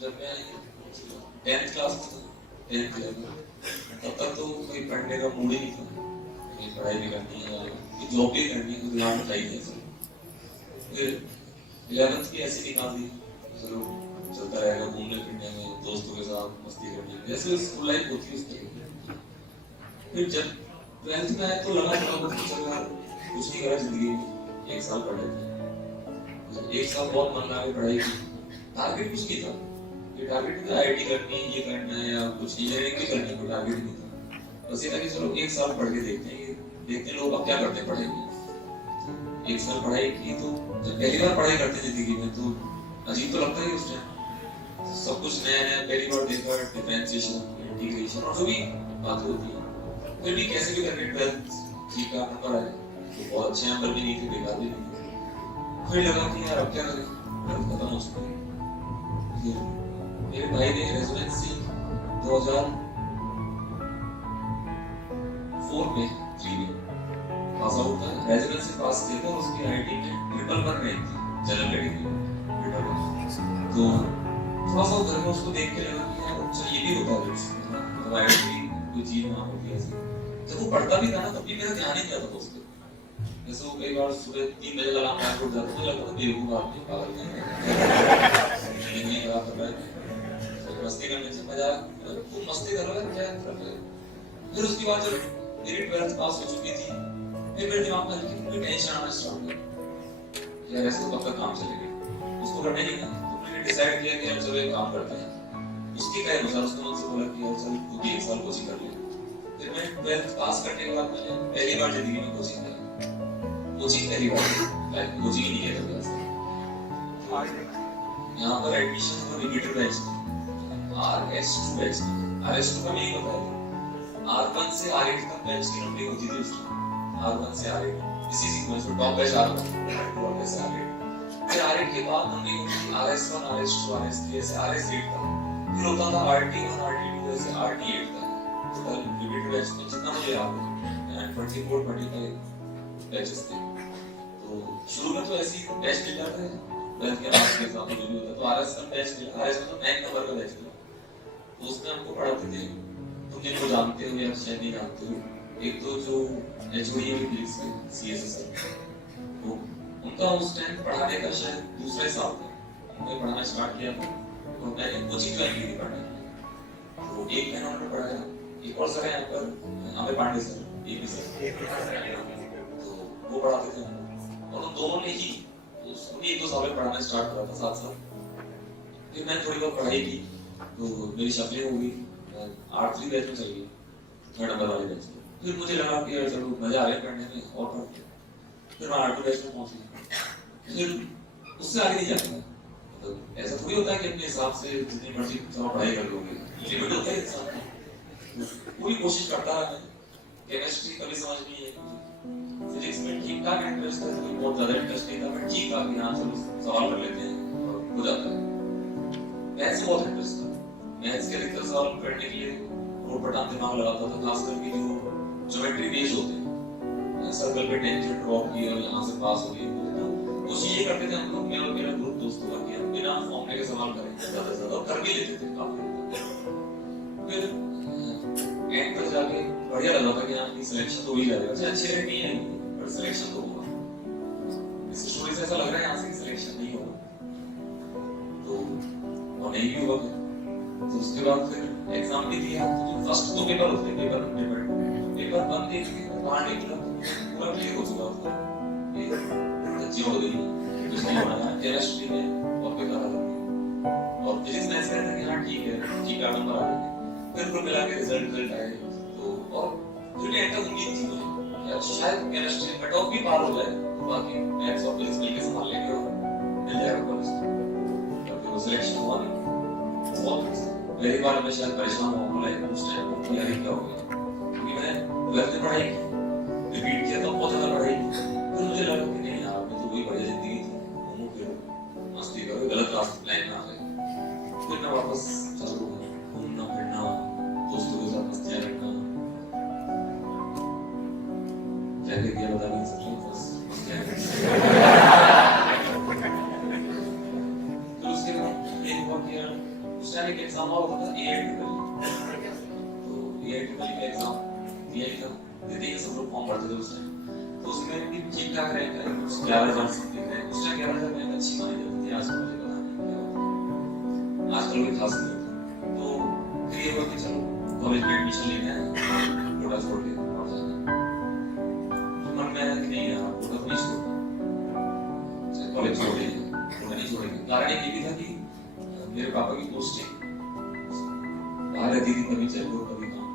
जब मैं 10th class में था, 10th 11th, तब तक तो कोई पढ़ने का मूड ही नहीं था, कोई पढ़ाई भी करनी है या जॉब भी करनी है, कोई दिमाग में था ही नहीं। फिर 11th की ऐसी निकाल दी, चलो चलता रहेगा, घूमने फिरने में, दोस्तों के साथ मस्ती करने में, जैसे स्कूल लाइफ होती है उस तरह। फिर जब 12th में आया तो लगा था कुछ चल रहा, कुछ नहीं करा जिंदगी में, 1 साल पढ़ लेते। 1 साल बहुत मन लगा पढ़ाई की, टारगेट कुछ नहीं था, ये टारगेट था आईआईटी करनी है, ये करना है या कुछ इंजीनियरिंग भी करनी है, कोई टारगेट नहीं था। बस ये था कि चलो 1 साल पढ़ के देखते हैं, देखते हैं लोग अब क्या करते हैं पढ़ाई में। 1 साल पढ़ाई की तो जब पहली बार पढ़ाई करते हैं जिंदगी में तो अजीब तो लगता है उस टाइम, सब कुछ नया नया पहली बार देखा, डिफरेंशिएशन, इंटीग्रेशन और जो भी बातें होती है। फिर भी कैसे भी करके 12th ठीक का नंबर आया, तो बहुत अच्छे नंबर भी नहीं थे, बेकार भी नहीं थे। फिर लगा कि यार अब क्या करें, खत्म हो चुका है। फिर मेरे भाई ने रेजिडेंसी 2004 में 3 में पास आउट था, रेजिडेंसी पास किया था, उसकी आईआईटी में ट्रिपल 1 रैंक थी, जनरल कैटेगरी तो थोड़ा सा घर में उसको देख के लगा कि यार अच्छा ये भी होता है, तो आईआईटी कोई चीज ना होती है ऐसी। जब वो पढ़ता भी था ना तब भी मेरा ध्यान ही नहीं जाता था उस पर। जैसे वो कई बार सुबह 3 बजे अलार्म लगा के उठ जाता, मुझे लगता था बेवकूफ आदमी, पागल है, नहीं खराब कर रहा है, मस्ती करने से मजा, तुम मस्ती कर रहे हो क्या कर रहे हो। फिर उसके बाद जब मेरी 12th पास हो चुकी थी, फिर मेरे दिमाग में कि कोई टेंशन आना स्टार्ट हुआ, यार ऐसे तो कब तक काम चलेगा, उसको करने नहीं था। तो मैंने डिसाइड किया कि यार चलो एक काम करते हैं, उसके कहे अनुसार उसने मुझसे बोला कि यार चल तू 1 साल कोचिंग कर ले। फिर मैं 12th पास करने के बाद मैंने पहली बार जिंदगी में कोचिंग किया, कोचिंग पहली बार, लाइफ कोचिंग ही नहीं किया था वैसे। यहाँ पर एडमिशन का रिपीटेड बैच था, RS2 बैच था। RS2 का नहीं पता है, R1 से R8 तक बैच की नंबरिंग होती थी उसमें, R1 से R8 इसी सीक्वेंस में, top batch R1, top batch R8, फिर R8 के बाद नंबरिंग होती थी RS1, RS2, RS3 ऐसे RS8 तक, फिर होता था RT1, RT2 ऐसे RT8 तक। टोटल रिपीटेड बैच में जितना मुझे याद है 24-25 बैचेस थे। तो शुरू में तो ऐसे ही बैच मिल जाते हैं, 12th के बाद के साथ जो भी होता है, तो RS का बैच मिला, RS में तो 9 नंबर का बैच मिला, तो उसमें हमको पढ़ाते थे, तुम जिनको जानते हो या शायद नहीं जानते हो, एक तो जो HOD है इंग्लिश में CSS है, तो उनका उस टाइम पढ़ाने का शायद दूसरा साल था, उन्होंने पढ़ाना स्टार्ट किया था और मैंने कोचिंग ज्वाइन की थी पढ़ने। तो एक महीना उन्होंने पढ़ाया, एक और सर है यहाँ पर Amit Pandey sir, AP sir, तो वो पढ़ाते थे और उन दोनों ने ही उसने 1-2 साल में पढ़ाना स्टार्ट करा था, 7 साल। फिर मैंने थोड़ी बहुत पढ़ाई की तो मेरी शफलिंग हो गई, R3 बैच में चल गई, 3rd नंबर वाले बैच में। फिर मुझे लगा कि यार चलो मजा आ गया पढ़ने में और पढ़ते, फिर मैं R2 बैच में पहुंच गया। फिर उससे आगे नहीं जाता, मतलब ऐसा थोड़ी होता है कि अपने हिसाब से जितनी मर्जी पढ़ाई कर लोगे, लिमिट होता है इंसान का। पूरी कोशिश करता रहा मैं, केमिस्ट्री कभी समझ नहीं आई, फिजिक्स में ठीक ठाक इंटरेस्ट था, कोई बहुत ज्यादा इंटरेस्ट नहीं था, मैं ठीक था कि हाँ चलो सवाल कर लेते हैं और हो जाता है। मैथ्स में बहुत इंटरेस्ट था, मैथ्स के अधिकतर सवाल करने के लिए रोड पटान दिमाग लगाता था, खास करके जो ज्योमेट्री बेस्ड होते हैं, सर्कल पे टेंजेंट ड्रॉ किया और यहाँ से पास हो गई, कोशिश ये करते थे हम लोग, मैं और मेरा ग्रुप दोस्तों का, कि हम बिना फॉर्मूले के सवाल करें ज्यादा से ज्यादा, कर भी लेते थे काफी। फिर एंड तक जाके बढ़िया लगा था कि हाँ सिलेक्शन तो हो ही जाएगा, अच्छा अच्छे रैंक नहीं आएगी पर सिलेक्शन तो होगा। इस स्टोरी से ऐसा लग रहा है यहाँ से सिलेक्शन नहीं होगा, तो और नहीं भी हुआ। तो उसके बाद फिर एग्जाम भी दिया, तो फर्स्ट 2 पेपर होते हैं, पेपर 1 देख के बाहर निकला पूरा क्लियर हो चुका था, ये अच्छी हो गई, कुछ नहीं होना है, केमिस्ट्री में और पेपर आ गया और फिजिक्स में ऐसा था कि हाँ ठीक है, ठीक है नंबर आ गए। फिर कुल मिला के रिजल्ट आए, तो और फिर एक उम्मीद थी मुझे यार शायद केमिस्ट्री कट ऑफ भी पार हो जाए, तो बाकी मैथ्स और फिजिक्स मिलके संभाल लेंगे और मिल जाएगा कॉलेज। तब वो सिलेक्शन हुआ नहीं, बहुत पहली बार मैं शायद परेशान हुआ, लाइक उस टाइम को यार क्या हो गया, क्योंकि मैं 12th में पढ़ाई रिपीट किया, तो बहुत ज्यादा पढ़ाई, फिर मुझे लगा कि नहीं यार मैं तो वही बढ़िया जिंदगी थी, घूमो फिरो मस्ती करो, गलत रास्ते प्लान ना आए। फिर मैं वापस चालू हुआ घूमना फिरना, दोस्तों के साथ मस्तियां करना, पहले क्या बता नहीं सकता, बस मस्तियां करना। फिर उसके बाद एक हुआ कि यार उस टाइम एक एग्जाम होता था एआईटी, तो एआईटी का एग्जाम एआईटी का देते ही सब लोग फॉर्म भरते थे उस टाइम, तो उसमें भी ठीक ठाक रैंक आई, 11,000 समथिंग रैंक, उस टाइम 11,000 रैंक अच्छी मानी जाती थी, आज मुझे पता नहीं क्या होता, आजकल कोई खास नहीं होता। तो फिर ये हुआ कि चलो कॉलेज में एडमिशन लेना है, कोटा छोड़ के और जाना, मन में आया कि नहीं यार कोटा तो नहीं छोड़ना, कॉलेज छोड़ देंगे, कोटा नहीं छोड़ेंगे। कारण ये भी था कि मेरे पापा की पोस्टिंग बाहर रहती थी, कभी जयपुर कभी कहाँ,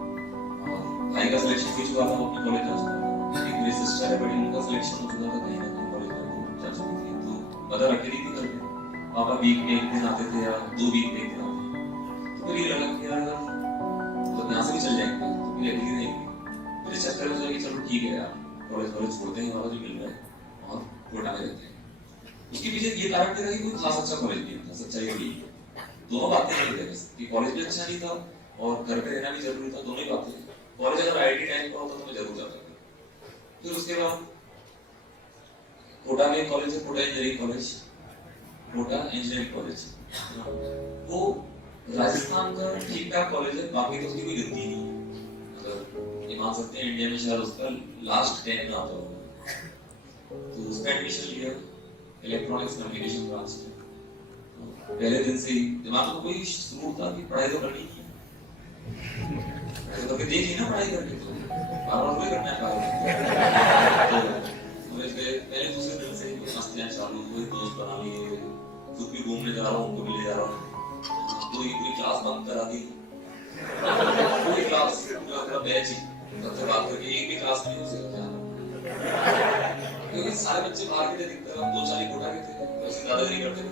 और भाई का सिलेक्शन हो चुका था, वो अपने कॉलेज जा चुका था, एक मेरी सिस्टर है बड़ी, उनका सिलेक्शन हो चुका था कहीं ना कहीं कॉलेज में जा चुकी थी, तो मदर अकेली थी घर में, पापा वीक में एक दिन आते थे या 2 वीक में एक दिन आते थे, तो फिर ये लगा कि यार तो यहाँ से भी चल जाएंगे, तो फिर अकेली रहेंगे, मेरे चक्कर में सोचा कि चलो ठीक है यार कॉलेज छोड़ते हैं, हमारा जो मिल रहा है और कोटा में रहते हैं। उसके पीछे ये कारण था कि कोई खास अच्छा कॉलेज नहीं था, सच्चाई यही है, दोनों बातें नहीं थे कि कॉलेज भी अच्छा नहीं था और घर पे रहना भी जरूरी था, दोनों ही बातें। कॉलेज अगर आईटी टाइम का होता तो मैं जरूर जाता था। फिर उसके बाद कोटा में कॉलेज है, Kota engineering college, Kota engineering college, वो राजस्थान का ठीक ठाक कॉलेज है, बाकी तो उसकी कोई गलती नहीं है, मतलब ये मान सकते हैं इंडिया में शायद उसका लास्ट 10 में आता होगा। तो उसका एडमिशन लिया इलेक्ट्रॉनिक्स कम्युनिकेशन ब्रांच में, पहले दिन से ही दिमाग में कोई शुरू था कि पढ़ाई तो करनी है, तो कभी देख ली ना पढ़ाई करनी तो बार-बार वही करना है, तो मुझे पहले दूसरे दिन से मस्तियां चालू हुई, दोस्त बना लिए, खुद भी घूमने जा रहा हूँ, उनको भी ले जा रहा हूँ, पूरी क्लास बंद करा दी, पूरी क्लास पूरा बैच ही सबसे बात करके एक भी क्लास नहीं उसे क्योंकि सारे बच्चे बाहर के दिखते हैं, 2-4 ही कोटा के थे, वैसे दादागिरी करते थे,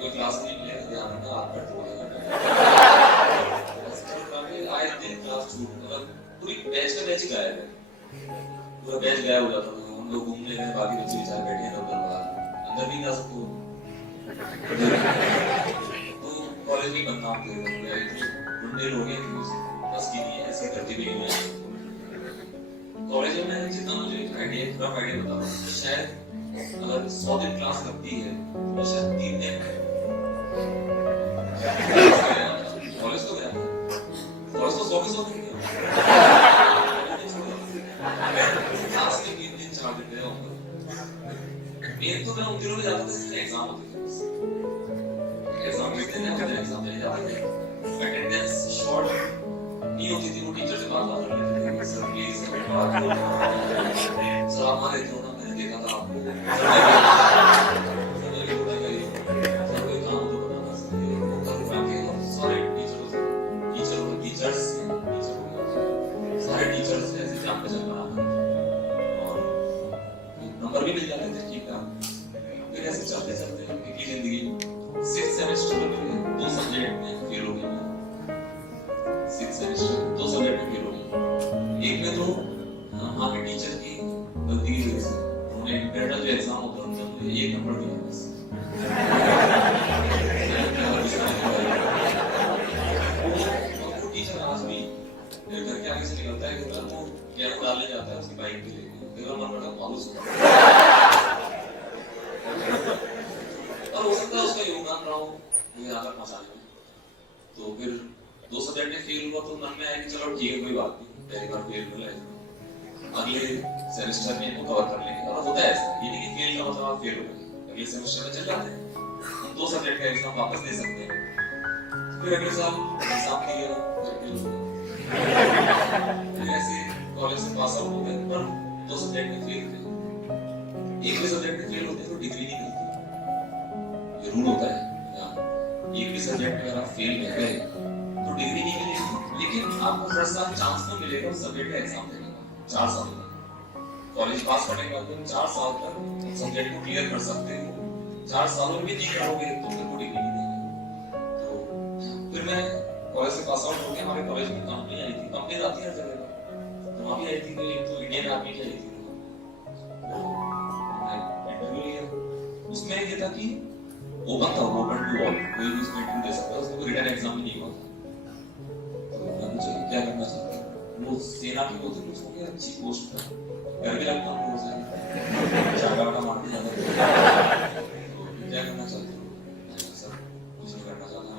कोई क्लास नहीं मिले, ध्यान रखना आप पर थोड़ा आए दिन क्लास छूट, पूरी बैच का बैच गायब है, पूरा बैच गायब हो जाता था, हम लोग घूमने गए, बाकी बच्चे बेचारे बैठे हैं उधर बाहर, अंदर नहीं जा सकते, तो कॉलेज में बदनाम थे, गुंडे लोग हैं, बस की नहीं है, ऐसे करते भी नहीं है। कॉलेज में जितना मुझे आइडिया रफ आइडिया बता रहा हूँ, शायद अगर 100 दिन क्लास लगती है तो शायद 3 दिन कॉलेज तो गया, कॉलेज तो 100 दिन गया, क्लास में 3 दिन 4 दिन गया होगा। मेरे तो मैं उन दिनों में जाता था जिसमें एग्जाम होते थे, एग्जाम के दिन मैं एग्जाम देने जाता था, अटेंडेंस शॉर्ट नहीं होती थी, वो टीचर से बात कर लेते थे, सर प्लीज सर आप हमारे थे ना, मैंने देखा था आपको, सर कोई काम तो बताना चाहिए, वो कर बाकी सारे टीचर्स सारे टीचर्स ऐसे एग्जाम पे चल रहा और नंबर भी मिल जाते थे ठीक ठाक। फिर ऐसे चलते चलते एक ही जिंदगी 6 सेमेस्टर में 2 सब्जेक्ट में फेल हो गया, 6 सेमेस्टर 2 सब्जेक्ट में फेल हो गया, एक में तो वहाँ के टीचर की गलती की वजह से उन्होंने इंटरनल जो एग्जाम होता है उनमें 1 नंबर दिया बस, वो टीचर आज भी मेरे घर के आगे से निकलता है कि वो गेहूं डालने जाता है उसकी बाइक पे लेके, मेरा मन बड़ा मायूस होता है, और हो सकता है उसका योगदान रहा हो मुझे यहाँ तक पहुँचाने में। तो फिर 2 सब्जेक्ट में फेल हुआ तो मन में आया कि चलो ठीक है कोई बात नहीं, पहली बार फेल हुआ है, अगले सेमेस्टर में वो कवर कर लेंगे, और होता है ऐसा, ये नहीं कि फेल का मतलब आप फेल हो गए, अगले सेमेस्टर में चल जाते हैं, हम 2 सब्जेक्ट का एग्जाम वापस दे सकते हैं, फिर अगले साल एग्जाम दिया, फिर ऐसे कॉलेज से पास आउट हो गए, पर 2 सब्जेक्ट में फेल थे, एक भी सब्जेक्ट में फेल होते तो डिग्री नहीं मिलती, ये रूल होता है, एक भी सब्जेक्ट में अगर आप फेल हो गए तो डिग्री नहीं मिलेगी, लेकिन आपको हर साल चांस तो मिलेगा उस सब्जेक्ट का एग्जाम देने का, 4 साल तक कॉलेज पास करने के बाद तुम 4 साल तक सब्जेक्ट को क्लियर कर सकते हो, 4 सालों में भी नहीं करोगे तो फिर कोई डिग्री नहीं देंगे। तो फिर मैं कॉलेज से पास आउट होकर हमारे कॉलेज में कंपनी आई थी, कंपनी आती है हर जगह, तो वहाँ भी आई थी, तो इंडियन आर्मी की आई थी, इंटरव्यू लिया, उसमें ये था कि ओपन था, ओपन टू ऑल, कोई भी उसमें इंटरव्यू दे सकता है, उसमें कोई रिटन एग्जाम भी नहीं हुआ, तो मैं मुझे क्या करना चाहता हूँ, वो सेना की होती है, उसको क्या अच्छी पोस्ट था, घर भी लगता हूँ उसे चाका का मारने जाता है, तो क्या करना चाहते हो, सर कुछ नहीं करना चाहता,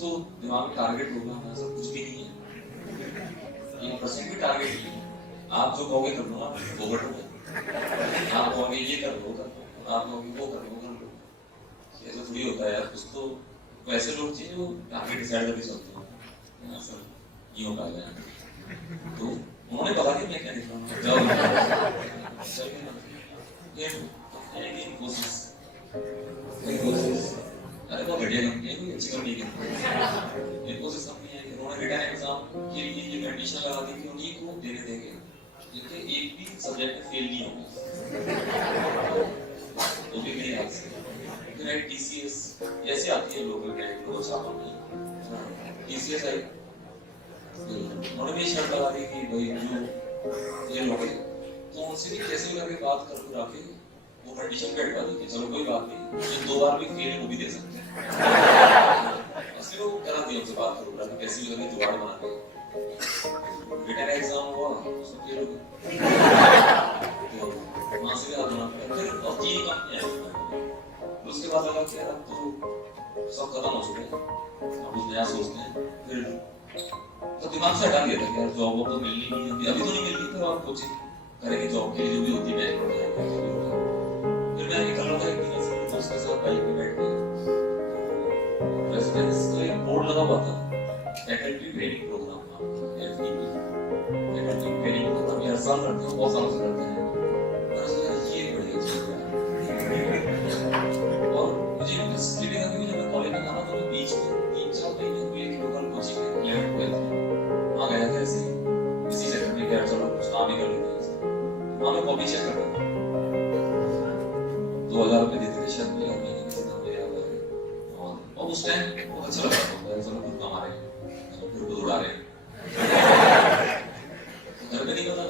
तो दिमाग में टारगेट होगा, हमारा सब कुछ भी नहीं है, 1% भी टारगेट नहीं है। आप जो कहोगे कर लो, आप वो कर लो, आप कहोगे ये कर लो, आप कहोगे वो कर लो, ऐसा थोड़ी होता है यार। कुछ तो वैसे लोग चाहिए जो टारगेट डिसाइड करके चलते हैं, सर ये होगा यार। तो उन्होंने पता कि मैं क्या निकला अरे बहुत घटिया कंपनी है, कोई अच्छी कंपनी है। इन्फोसिस कंपनी है, उन्होंने रिटर्न एग्जाम के लिए ये कंडीशन लगा दी कि उन्हीं को देने देंगे जिनके एक भी सब्जेक्ट में फेल नहीं होंगे, वो भी मेरे हाथ से। फिर आई टीसीएस, ऐसे आती है लोकल कैंडिडेट को छापा में, टीसीएस आई, उन्होंने भी शर्त लगा दी कि भाई जो फेल हो गए तो उनसे भी कैसे भी करके बात कर आके वो कंडीशन पे हटवा दी कि चलो कोई बात नहीं, जो 2 बार भी फेल है वो भी दे सकते हैं। असली वो करा दिया, उनसे बात करो कि कैसे भी करके जुगाड़ बना के रिटर्न एग्जाम हुआ, उसमें फेल हो गए, तो वहाँ से याद बना फिर अब 3 कंपनियां आई। उसके बाद लगा कि यार अब तो सब खत्म हो चुके हैं, अब कुछ नया सोचते हैं। फिर तो दिमाग से हटा दिया था कि यार जॉब तो मिलनी नहीं है, अभी तो नहीं मिल रही, फिर और कोचिंग करेंगे जॉब के लिए जो भी होती है बैंक में। फिर मैं निकल रहा था एक दिन ऐसे दोस्त के साथ बाइक में बैठ के, रेजिडेंस का एक बोर्ड लगा हुआ था, faculty training program, FTP, faculty training program ये हर साल करते हैं, बहुत सालों से करते हैं। मैंने सोचा ये बढ़िया चीज है। और मुझे इंटरेस्ट भी लगा कि जब मैं कॉलेज में था तो बीच में 3-4 महीने हुए कि लोकल कोचिंग में 11-12 वहाँ गया था ऐसे इसी चक्कर में कि चलो कुछ काम ही कर लेते हैं। वहाँ मैं कॉपी चेक कर रहा था, 2000 रुपए देते थे शायद मेरे महीने के सितम में याद है। और उस टाइम बहुत अच्छा लगा था, चलो खुद कमा रहे हैं, फिर खुद उड़ा रहे हैं। घर में नहीं पता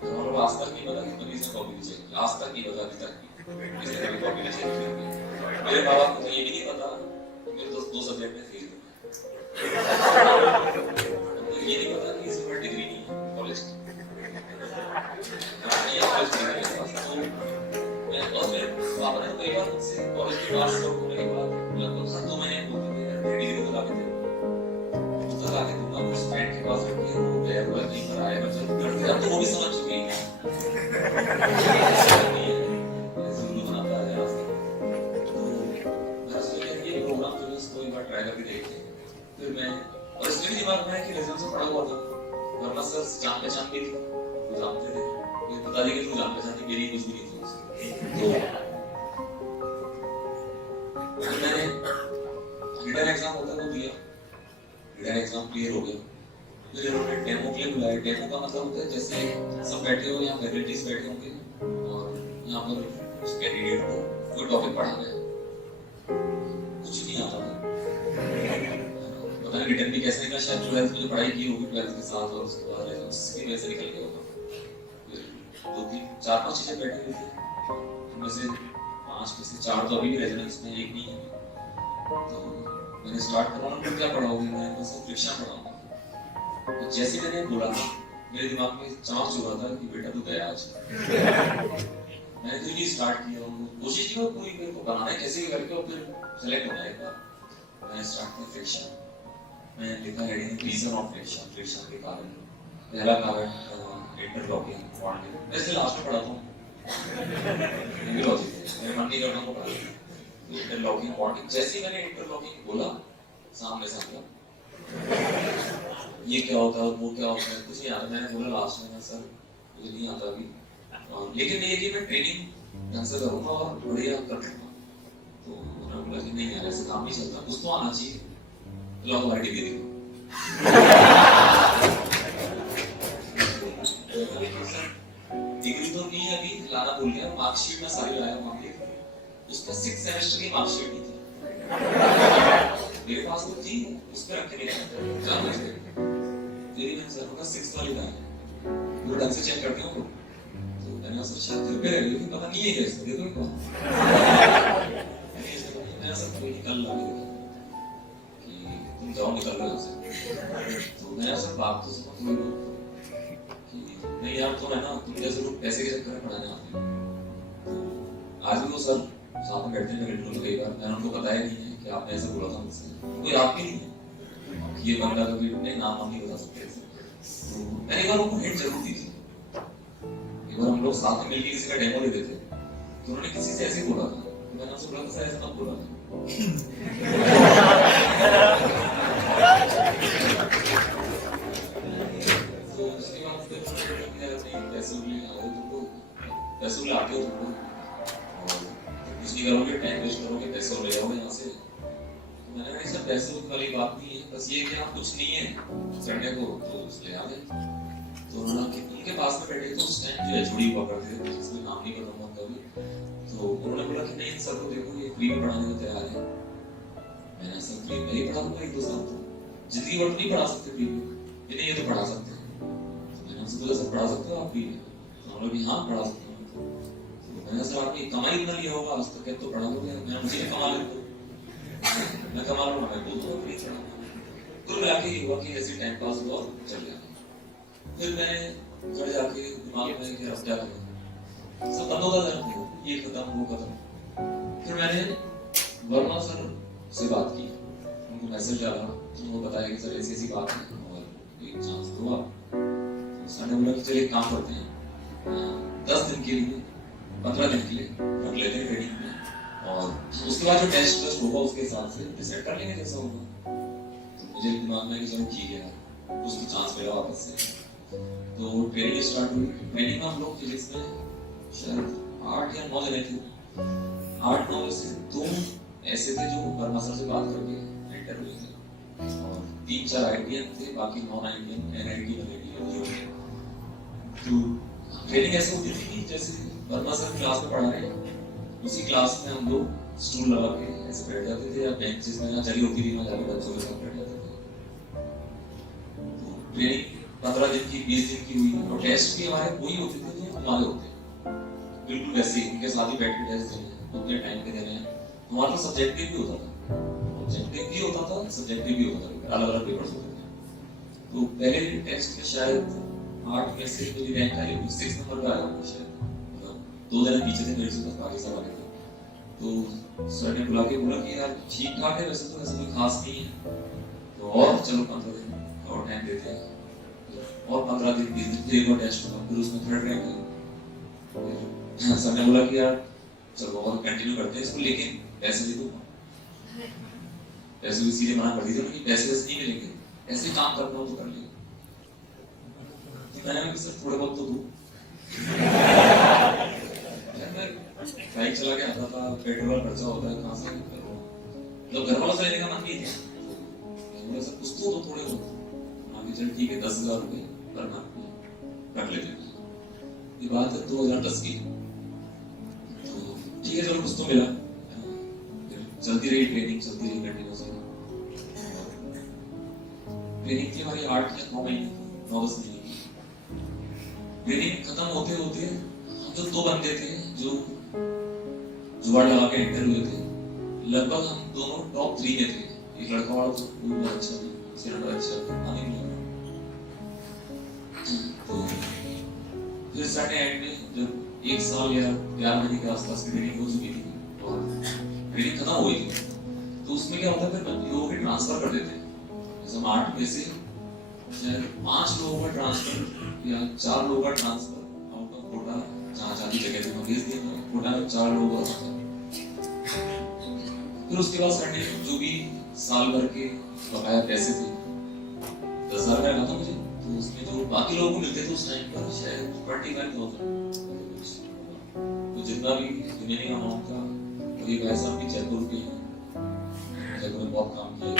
तो हम लोग आज तक नहीं पता कि पुलिस ने कॉपी दी, आज तक नहीं पता, अभी तक किसी ने कॉपी दी चाहिए। मेरे माँ बाप को तो ये भी नहीं पता मेरे दोस्त 2 सब्जेक्ट में फेल हुए, ये नहीं पता कि इस पर डिग्री नहीं है कॉलेज की, ये कॉलेज की मेरे पास। तो मैं और मेरे पापा ने कई बार मुझसे कॉलेज के पास होने के बाद लगभग हर 2 महीने बोलते थे यार डिग्री तो लाके दे, तो लाके दूंगा। उस फ्रेंड के पास बैठ के वो गया हुआ नहीं कर आया, बच्चा करते अब तो वो भी समझ चुकी है ऐसे उल्लू बनाता है आज तक। तो मैं सोचा ये प्रोग्राम जो है इसको एक बार ट्राई करके देखते। फिर मैं और इसमें भी दिमाग में है कि रिजल्ट से पढ़ा हुआ था, वरना सर जान पहचान भी थी, वो जानते थे, मुझे बता दी कि तू जान पहचान थी, मेरी कुछ भी नहीं थी उसकी। तो मैंने रिटर्न एग्जाम होता है वो दिया, रिटर्न एग्जाम क्लियर हो गया। फिर उन्होंने डेमो के लिए बुलाया। डेमो का मतलब होता है जैसे सब बैठे हो, यहाँ फैकल्टीज बैठे होंगे और यहाँ पर उस कैंडिडेट को कोई टॉपिक पढ़ाना है, कुछ नहीं आता था, पता नहीं रिटर्न भी कैसे निकला, शायद 12th में जो पढ़ाई की होगी 12th के साथ और उसके बाद उसकी वजह से निकल गया होगा। फिर 2-3-4-5 चीजें बैठे हुए थे, उनमें से 5 में से 4 तो अभी भी रेजोनेंस में, 1 नहीं है। तो मैंने स्टार्ट करा, उनको क्या पढ़ाओगे, मैं बस फ्रिक्शन पढ़ाऊंगा। तो जैसे मैंने बोला ना, मेरे दिमाग में चमक चुका था कि बेटा तू गया आज। मैंने फिर भी स्टार्ट किया, कोशिश की पूरी मेरे को बनाना है कैसे भी करके, और फिर सेलेक्ट होना है एक बार। मैंने स्टार्ट किया फ्रिक्शन, मैंने लिखा heading reason of friction, friction के कारण। पहला कारण इंटरलॉकिंग बॉन्डिंग, वैसे लास्ट में पढ़ाता हूँ, ये भी लॉजिक है, मेरे मन नहीं करता हूँ पढ़ाना। इंटरलॉकिंग बॉन्डिंग, जैसे ही मैंने इंटरलॉकिंग बोला सामने से आया ये क्या होता है और वो क्या होता है कुछ नहीं आता। मैंने बोला लास्ट में सर मुझे नहीं आता अभी, लेकिन ये कि मैं ट्रेनिंग ढंग से करूँगा और बढ़िया कर लूँगा। तो उन्होंने बोला कि नहीं यार ऐसे काम नहीं चलता, कुछ तो आना चाहिए, लो हमारी डिग्री दे डिग्री तो नहीं है अभी, लाना भूल गया, मार्कशीट में सारी लाया वहाँ पे, उसमें 6 सेमेस्टर की मार्कशीट नहीं थी, मेरे पास तो थी, उस पर रख के नहीं जान मुझे तेरी मैंने सर होगा 6 वाली का है, वो ढंग से चेक करते हो। तो मैंने उससे शायद घर पे रह गई, पता नहीं है कैसे दे दो इनको, मैंने सब कोई निकल ला कि तुम जाओ निकल लो यहाँ। तो मैंने सब बात तो समझ गई कि नहीं यार तुम है ना, तुम जैसे लोग पैसे के चक्कर में पढ़ाने आते हो। तो आज भी वो सर साथ में बैठते हैं, कई बार मैंने उनको बताया नहीं है कि आपने ऐसा बोला था मुझसे, कोई आपके नहीं है ये बंदा कभी अपने नाम नहीं बता सकते। तो मैंने एक बार उनको हिंट जरूर दी थी। एक बार हम लोग साथ में मिलकर किसी का डेमो ले रहे थे, तो उन्होंने किसी से ऐसे बोला था, तो मैंने उनसे बोला था सर ऐसा मत बोला था। तो उसके बाद फिर पैसे आते हो तुमको और कुछ नहीं करोगे, टाइम वेस्ट करोगे, पैसे ले जाओगे यहाँ से। मैंने कहा सर पैसे वाली बात नहीं है, बस ये कि आप कुछ नहीं है संडे को तो इसलिए आ गए। तो उनके पास में बैठे तो उस टाइम जो एचओडी हुआ करते थे, जिसमें नाम नहीं पता होता भी, तो उन्होंने बोला कि नहीं सर को देखो ये फ्री में पढ़ाने को तैयार है। मैंने सर फ्री में ही पढ़ा दूंगा 1-2 साल, तो जिंदगी भर नहीं पढ़ा सकते फ्री में, नहीं ये तो पढ़ा सकते हैं। तो मैंने उनसे बोला सर पढ़ा सकते हो आप फ्री में? तो उन्होंने भी हाँ पढ़ा सकते हो। तो मैंने सर आपने कमाई इतना लिया होगा आज तक, तो पढ़ा दोगे? मैं मुझे कमा लेता हूँ, मैं कमा लूंगा, मैं बोल दूंगा फ्री चढ़ा। कुल मिला के ये हुआ कि ऐसे टाइम पास हुआ और चल गया। फिर मैंने घर जाके दिमाग में कि अब क्या करूं, सब बंद होता था, ये खत्म वो खत्म। फिर मैंने वर्मा सर से बात की, उनको मैसेज डाला, उनको बताया कि सर ऐसी ऐसी बात है और एक चांस दो आप। सर ने बोला कि चलिए काम करते हैं, 10 दिन के लिए 15 दिन के लिए रख लेते हैं ट्रेनिंग में, और उसके बाद जो टेस्ट होगा उसके हिसाब से डिसाइड कर लेंगे जैसा होगा। तो मुझे दिमाग में कि चलो ठीक है यार, कुछ तो चांस मिला वापस से। तो ट्रेनिंग स्टार्ट हुई। ट्रेनिंग में हम लोग फिजिक्स में शायद 8 या 9 जने थे। 8-9 में से 2 ऐसे थे जो वर्मा सर से बात करके एंटर हुए थे, और 3-4 आईटीएन थे, बाकी नॉन आईटीएन एनआईटी जो। तो ट्रेनिंग ऐसे होती थी कि जैसे वर्मा सर क्लास में पढ़ा रहे हैं, उसी क्लास में हम लोग स्टूल लगा के ऐसे बैठ जाते थे, या बेंचेस में जहाँ जगह होती थी वहाँ जाके बच्चों के साथ बैठ जाते थे। तो ट्रेनिंग 15 दिन की 20 दिन की हुई, और टेस्ट भी हमारे वही होते थे जो हमारे होते हैं, बिल्कुल वैसे ही उनके साथ ही बैठ के टेस्ट देने हैं, उतने टाइम पे देने हैं। हमारा तो सब्जेक्टिव भी होता था, ऑब्जेक्टिव भी होता था, सब्जेक्टिव भी होता था, अलग अलग पेपर्स होते थे। तो पहले टेस्ट में शायद 8 में से मेरी रैंक आई 6 नंबर पे आया शायद, 2 जने पीछे थे मेरे से, बस बाकी सब आगे थे। तो सर ने बुला के बोला कि यार ठीक ठाक है वैसे, तो ऐसा कोई खास नहीं है, तो और चलो 15 दिन और टाइम देते हैं, और 15 दिन 20 दिन फिर एक और टेस्ट हुआ, फिर उसमें 3rd रैंक आई। सर ने बोला कि यार चलो और कंटिन्यू करते हैं इसको, लेकिन पैसे दे दो। पैसे भी सीधे मना कर दिए कि पैसे नहीं मिलेंगे, ऐसे काम करना हो तो कर ले। तो मैंने भी सर थोड़े बहुत तो दो। बाइक चला के आता था, पेट्रोल खर्चा होता है, कहाँ से करो, मतलब घर वालों से लेने का मन नहीं था, थोड़ा सा कुछ तो थोड़े बहुत आगे चल ठीक है 10,000 रुपए पर मंथ रख लेते हैं। ये बात है 2010 की, तो ठीक है चलो कुछ तो मिला। चलती रही ट्रेनिंग, चलती रही कंटिन्यूअसली। ट्रेनिंग थी हमारी 8 या 9 महीने, 9-10 महीने की। ट्रेनिंग खत्म होते होते हम जो 2 बंदे थे जो जुगाड़ लगा के एंटर हुए थे, लगभग हम दोनों टॉप 3 में थे। एक लड़का वाला तो बहुत अच्छा था, सिर्फ अच्छा था, हमें नहीं लगा। तो फिर साढ़े एंड में जब 1 साल या 11 महीने के आसपास की ट्रेनिंग हो चुकी थी और ट्रेनिंग खत्म हो गई थी, तो उसमें क्या होता है फिर लोगों के ट्रांसफर कर देते हैं। जैसे 8 में से शायद 5 लोगों का ट्रांसफर या 4 लोगों का ट्रांसफर आउट ऑफ कोटा, जहाँ जहाँ की जगह थे भेज दिया, कोटा में 4 लोगों का। फिर उसके बाद सर ने जो भी साल भर के बकाया पैसे थे 10,000 का था मुझे, तो उसमें जो बाकी लोगों को मिलते थे उस टाइम पर शायद 25,000, तो जितना भी रिमेनिंग अमाउंट था वही भाई साहब भी जयपुर के, जयपुर में बहुत काम किया,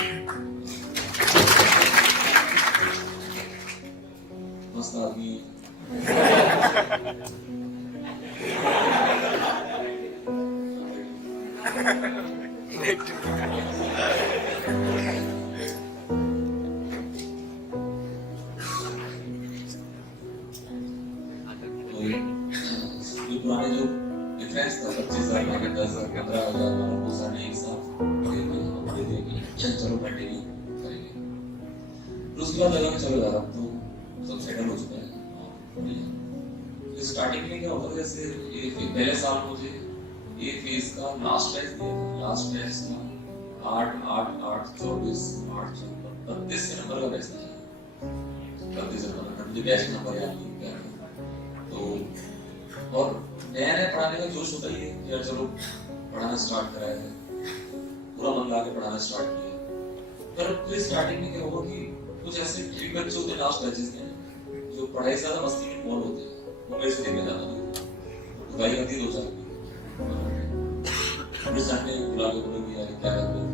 मस्त आदमी। पुराने जो डिफरेंस था 25,000 में 10,000 15,000 वो सारे एक साथ दे देंगे, चलो कंटिन्यू करेंगे। फिर उसके बाद लगा कि चलो यार अब तो सब सेटल हो चुका है। स्टार्टिंग में क्या होता था, जैसे ये पहले साल मुझे ये फेज का लास्ट टेस्ट दिया था, लास्ट टेस्ट था 8 8 8 24 8 32 नंबर का बैच था, 32 नंबर का मुझे बैच नंबर याद नहीं क्या था। तो और नया नया पढ़ाने का जोश होता ही है कि यार चलो पढ़ाना स्टार्ट कराया है, पूरा मन लगा के पढ़ाना स्टार्ट किया। पर फिर स्टार्टिंग में क्या हुआ कि कुछ ऐसे ट्रिक बच्चे होते हैं लास्ट बैचेस में जो पढ़ाई से ज्यादा मस्ती में इन्वॉल्व होते हैं, वो मेरे से देखने जाता था, बुराई करती 2 साल की। फिर सर ने बुला के बोला कि यार क्या कर रहे हो,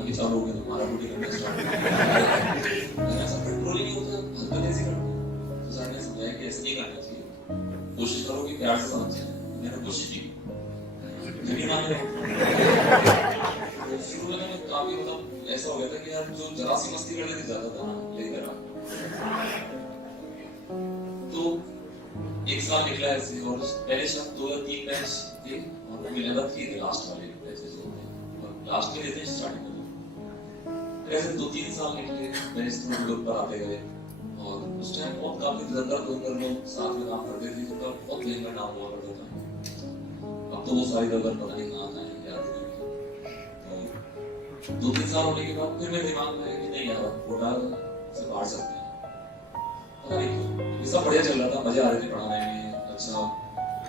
आगे चालू हो गया तो मारा मुझे करना स्टार्ट किया। मेरा सब कंट्रोल ही नहीं होता, हल्का ऐसे करते। तो सर ने समझाया कि ऐसे नहीं करना चाहिए, कोशिश करो कि प्यार से समझ जाए। मैंने कोशिश की, नहीं मान रहे। शुरू में मैंने काफी मतलब ऐसा हो गया था कि यार जो जरा सी मस्ती कर लेते जाता था ना लेकर आ। तो 1 साल निकला ऐसे, और पहले शायद 2 या 3 बैच थे और वो मिला था 3 थे लास्ट वाले बैचेस जो थे, और लास्ट में लेते स्टार्टिंग में। ऐसे 2-3 साल निकले, बैच थोड़े लोग पर आते गए, और उस टाइम बहुत काफी धुरंधर लोग साथ में काम करते थे, तो बहुत महंगा नाम हुआ करता था। अब तो वो सारी दरबार पता नहीं कहाँ है, याद नहीं। तो 2-3 साल होने के बाद फिर मेरे दिमाग में आया कि नहीं यार कोटा से बाहर सकते हैं, पता नहीं क्यों। ये सब बढ़िया चल रहा था, मजे आ रहे थे पढ़ाने में, अच्छा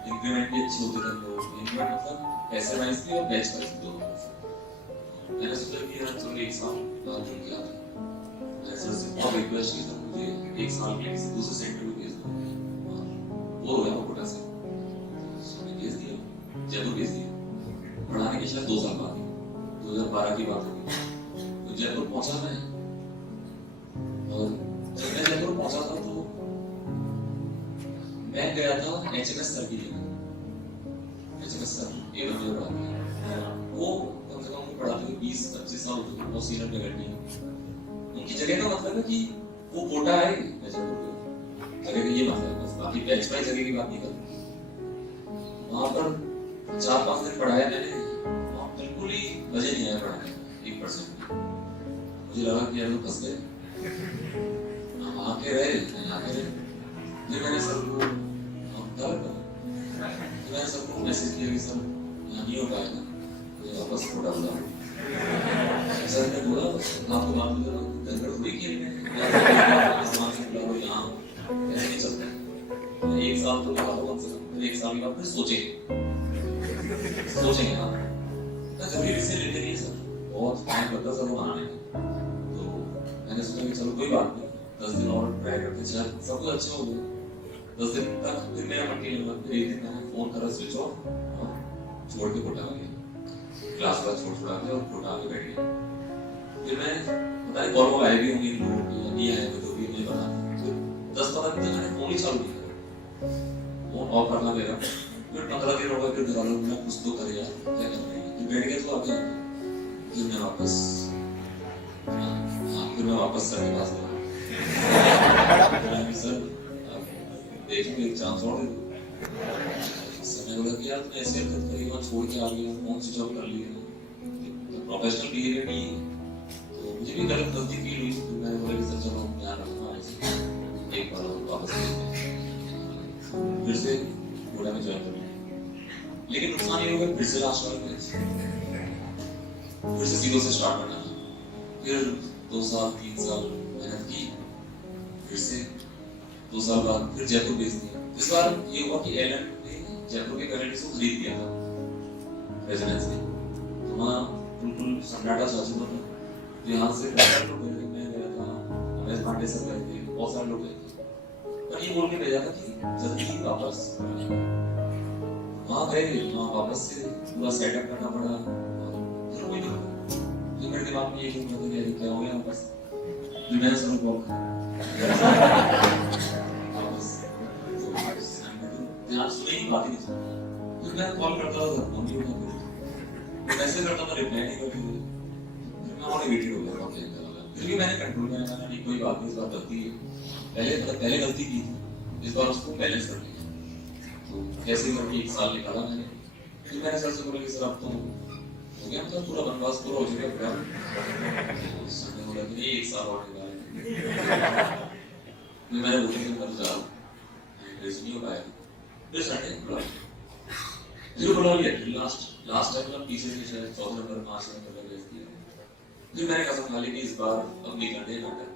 इंक्रीमेंट भी अच्छे होते थे लोग। इंक्रीमेंट मतलब पैसे वाइज थी और बैच वाइज थी दोनों। मैंने सोचा कि यार चलो 1 साल बाद जुड़ गया था, मैंने सर से बहुत रिक्वेस्ट की सर मुझे 1 साल के लिए किसी दूसरे सेंटर में भेज दो, वो हो गया कोटा से। मैंने भेज दिया, जयपुर भेज दिया। पढ़ाने के शायद 2 साल बाद 2012 की बात होगी, तो जयपुर पहुंचा मैं। और जब मैं जयपुर पहुंचा था तो मैं गया था HMS सर की जगह। HMS सर एवं जो पढ़ाते हैं वो कम से कम पढ़ाते हुए 20-25 साल हो चुके, बहुत सीनियर फैकल्टी है। उनकी जगह का मतलब है कि वो कोटा है, मैं जयपुर जगह का ये मतलब है, बस बाकी बैच वाइज जगह की बात नहीं करते। वहाँ पर 4-5 दिन पढ़ाया मैंने, वहाँ बिल्कुल ही मजे नहीं आया पढ़ाने में 1%। मुझे लगा कि यार तो फंस गए, हम आके रहे। फिर मैंने सर को मैंने सबको मैसेज किया कि सर यहाँ नहीं हो पाएगा, मुझे वापस कोटा बुलाओ। सर ने बोला आपको बात दरगढ़ हुई कि यहाँ ऐसे नहीं चलता है, 1 साल तो लगा दो कम से कम, फिर 1 साल के बाद फिर सोचेंगे हाँ जरूरी विषय लेते नहीं सर, बहुत टाइम लगता सर वो बनाने में। तो मैंने सोचा कि चलो कोई बात नहीं, 10 दिन और ट्राई करते, शायद सब कुछ अच्छा हो गया। 10 दिन तक फिर मेरा मन नहीं लगा। फिर एक दिन मैंने फोन करा स्विच ऑफ और छोड़ के कोटा आ गया, क्लास वाला छोड़ के और कोटा आके बैठ गया। फिर मैं पता नहीं कॉल आए भी होंगे लोग या नहीं आए तो भी मुझे पता। फिर 10-15 दिन तक मैंने फोन ही चालू किया, फोन ऑफ करना मेरा। फिर 15 दिन हो गए, फिर घर वालों ने कुछ तो करे यार क्या कर रहे हैं, फिर बैठ गए तो आ गया। फिर मैं वापस सर के पास गया, सर देखिए एक चांस और दे दो। सर ने बोला कि यार तुमने ऐसे हरकत करी, वहाँ छोड़ के आ गया, फोन स्विच ऑफ कर लिया, तो प्रोफेशनल बिहेवियर नहीं है। तो मुझे भी गलत गलती फील हुई, तो मैंने बोला कि सर चलो ध्यान रखना, एक बार वापस फिर से कोटा में ज्वाइन कर लिया। लेकिन नुकसान ये हो गया, फिर से लास्ट वाला बैच, फिर से जीरो से स्टार्ट करना था। फिर 2 साल 3 साल मेहनत की, फिर से 2 साल बाद फिर जयपुर भेज दिया। इस बार ये हुआ कि एलन ने जयपुर के पेरेंट्स को खरीद दिया था रेजिडेंस में, तो वहाँ बिल्कुल सन्नाटा छा चुका था। तो यहाँ से मैं गया था, रमेश पांडे सर गए थे, बहुत सारे लोग गए थे। पर ये बोल के भेजा था कि जल्दी ही वापस। वहाँ गए, वहाँ वापस से पूरा सेटअप करना पड़ा, फिर कोई दिक्कत। फिर मेरे दिमाग में ये क्यों था कि क्या हो गया वापस। फिर मैंने सर को कॉल किया, ध्यान सुने ही बात ही नहीं सुनी। फिर मैं कॉल करता था, फोन नहीं उठाते, मैसेज करता था, रिप्लाई नहीं करते थे। फिर मैं और इरिटेट हो गया, बहुत टेंशन हो गया। फिर भी मैंने कंट्रोल में रखा, नहीं कोई बात नहीं, इस बार गलती है, पहले गलती की थी, इस बार उसको बैलेंस कर लिया। तो कैसे करके 1 साल निकाला मैंने। फिर मैंने सर से बोला कि सर अब तो हो गया, मतलब पूरा वनवास पूरा हो चुका है। सर ने बोला कि नहीं 1 साल और निकाल। फिर मैंने बोला कि मैं जा रहा हूँ, नहीं हो पाएगा। फिर सर ने बुला लिया, लास्ट टाइम मतलब पीछे से शायद 14 नंबर 5 नंबर का भेज दिया। फिर मैंने कसम खा ली कि इस बार अब नहीं करने नाटक,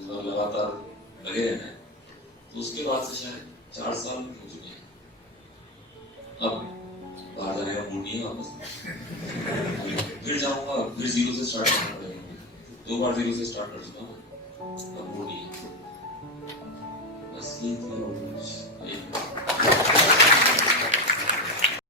इस बार लगातार लगे रहना है। तो उसके बाद से शायद 4 साल हो चुके हैं। अब बाहर जाने का मूड नहीं है वापस। फिर जाऊंगा, फिर जीरो से स्टार्ट करना पड़ेगा। 2 बार जीरो से स्टार्ट कर चुका हूँ, अब मूड नहीं है। बस ये थी और कुछ